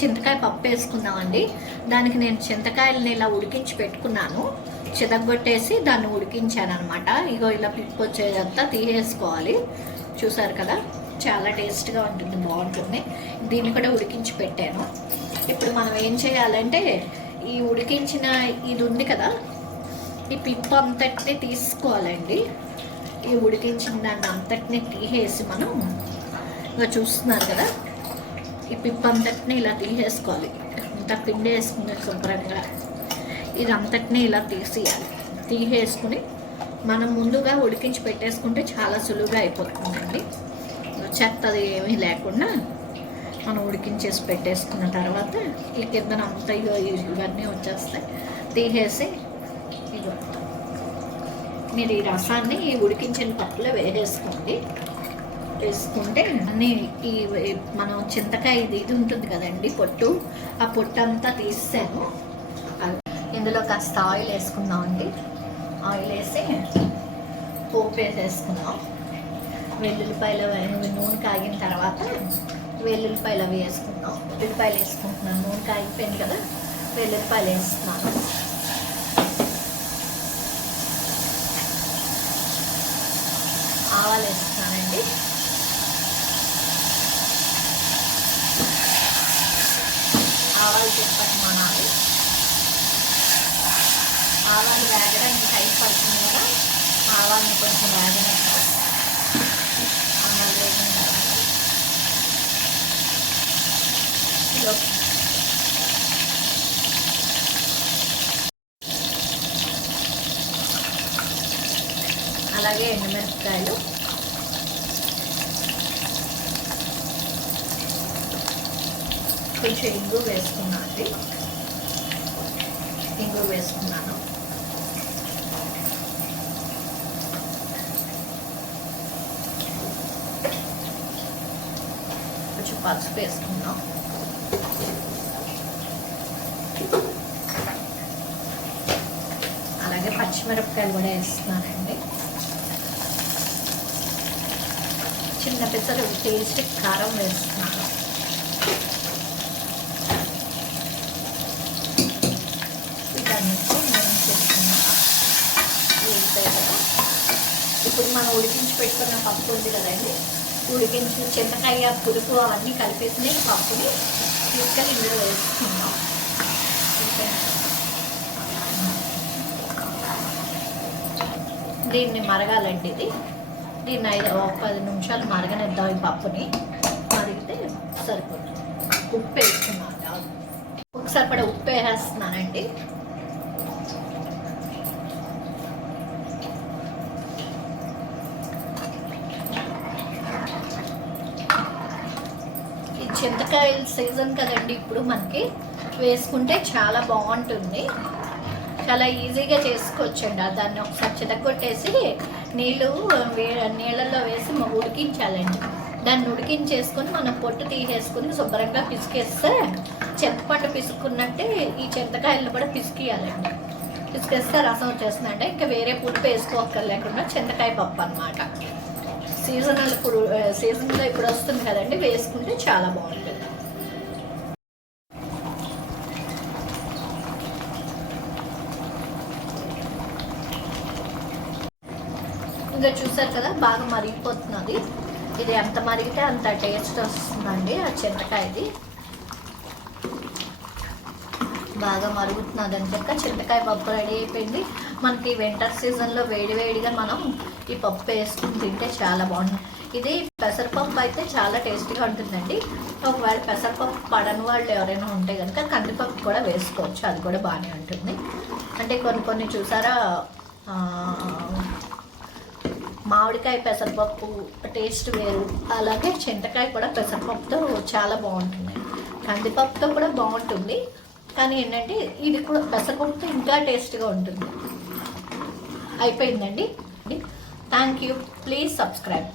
చింతకాయ పప్పు వేసుకుందామండి. దానికి నేను చింతకాయలని ఇలా ఉడికించి పెట్టుకున్నాను. చితగొట్టేసి దాన్ని ఉడికించాను అనమాట. ఇగో ఇలా పిప్పు వచ్చేదంతా తీసేసుకోవాలి. చూసారు కదా, చాలా టేస్ట్గా ఉంటుంది, బాగుంటుంది. దీన్ని కూడా ఉడికించి పెట్టాను. ఇప్పుడు మనం ఏం చేయాలంటే ఈ ఉడికించిన ఇది ఉంది కదా, ఈ పిప్పు అంతటిని తీసుకోవాలండి. ఈ ఉడికించిన దాన్ని అంతటిని తీసేసి మనం ఇంకా చూస్తున్నారు కదా, ఈ పిప్పు అంతటిని ఇలా తీసేసుకోవాలి. ఇంత పిండి వేసుకుని శుభ్రంగా ఇదంతటిని ఇలా తీసేసుకుని మనం ముందుగా ఉడికించి పెట్టేసుకుంటే చాలా సులువుగా అయిపోతుందండి. చెత్తది ఏమీ లేకుండా మనం ఉడికించేసి పెట్టేసుకున్న తర్వాత ఈ కిందన అంతా ఇవన్నీ వచ్చేస్తాయి. తీసేసి ఇగో మీరు ఈ రసాన్ని ఈ ఉడికించిన పప్పులో వేసుకుంటే అన్నీ ఈ మనం చింతకాయ ఇది ఉంటుంది కదండి, పొట్టు, ఆ పొట్టు అంతా తీసాను. ఇందులో కాస్త ఆయిల్ వేసుకుందామండి. ఆయిల్ వేసి పోపు వేసేసుకుందాం. వెల్లుల్లిపాయలు నూనె కాగిన తర్వాత వెల్లుల్లిపాయలు అవి వేసుకుందాం. ఉల్లిపాయలు వేసుకుంటున్నాను. నూనె కాగిపోయింది కదా, వెల్లుల్లిపాయలు వేస్తున్నాను. ఆవాలు వేస్తున్నానండి. ఆవాలు తిప్పట్మానాలి. ఆవాలు వేగడానికి టైం పడుతుంది కదా, ఆవాలని కొంచెం వేగనిస్తాం. ఆవాలు వేగిన తర్వాత అలాగే ఎండుమిరపకాయలు, కొంచెం ఇంగు వేసుకున్నాను. ఇంగు వేసుకున్నాను. కొంచెం పసుపు వేసుకుందాం. అలాగే పచ్చిమిరపకాయలు కూడా వేస్తున్నానండి. చిన్న పిసరు టేస్ట్ కారం వేస్తున్నాను. ఇప్పుడు మనం ఉడికించి పెట్టుకున్న పప్పు ఉంది కదండి, ఉడికించిన చింతకాయ పులుపు అవన్నీ కలిపేసి పప్పుని తీసుకొని ఇందులో వేసుకుందాం. దీన్ని మరగాలండి. దీన్ని 10 నిమిషాలు మరగనిద్దాం. ఈ పప్పుని మరిగితే సరిపోతుంది. ఉప్పు వేసుకున్నాను. సరిపడా ఉప్పు వేసేస్తున్నానండి. చింతకాయల సీజన్ కదండి ఇప్పుడు, మనకి వేసుకుంటే చాలా బాగుంటుంది. చాలా ఈజీగా చేసుకోవచ్చండి. దాన్ని ఒకసారి చితగొట్టేసి నీళ్ళల్లో వేసి ఉడికించాలండి. దాన్ని ఉడికించేసుకొని మనం పొట్టు తీసేసుకుని శుభ్రంగా పిసికేస్తే చింతపండు పిసుకున్నట్టే ఈ చింతకాయలను కూడా పిసికియాలండి. పిసికేస్తే రసం వచ్చేస్తుందంటే ఇంకా వేరే పులుపు వేసుకోక్కర్లేకుండా చింతకాయ పప్పు అన్నమాట. సీజన్లో ఇప్పుడు వస్తుంది కదండి, వేసుకుంటే చాలా బాగుంటుంది. ఇంకా చూసారు కదా, బాగా మరిగిపోతున్నది. ఇది ఎంత మరిగితే అంత టేస్ట్ వస్తుందండి. ఆ చింతకాయది బాగా మరుగుతున్నది అంటే చింతకాయ పప్పు రెడీ అయిపోయింది. మనకి వింటర్ సీజన్లో వేడివేడిగా మనం ఈ పప్పు వేసుకుని తింటే చాలా బాగుంటుంది. ఇది పెసరపప్పు అయితే చాలా టేస్టీగా ఉంటుందండి. ఒకవేళ పెసరపప్పు పడని వాళ్ళు ఎవరైనా ఉంటే కనుక కందిపప్పు కూడా వేసుకోవచ్చు, అది కూడా బాగానే ఉంటుంది. అంటే కొన్ని చూసారా, మామిడికాయ పెసరపప్పు టేస్ట్ వేరు, అలాగే చింతకాయ కూడా పెసరపప్పుతో చాలా బాగుంటుంది. కందిపప్పుతో కూడా బాగుంటుంది, కానీ ఏంటంటే ఇది కూడా పెసరపప్పుతో ఇంకా టేస్ట్గా ఉంటుంది. అయిపోయిందండి. Thank you. Please subscribe.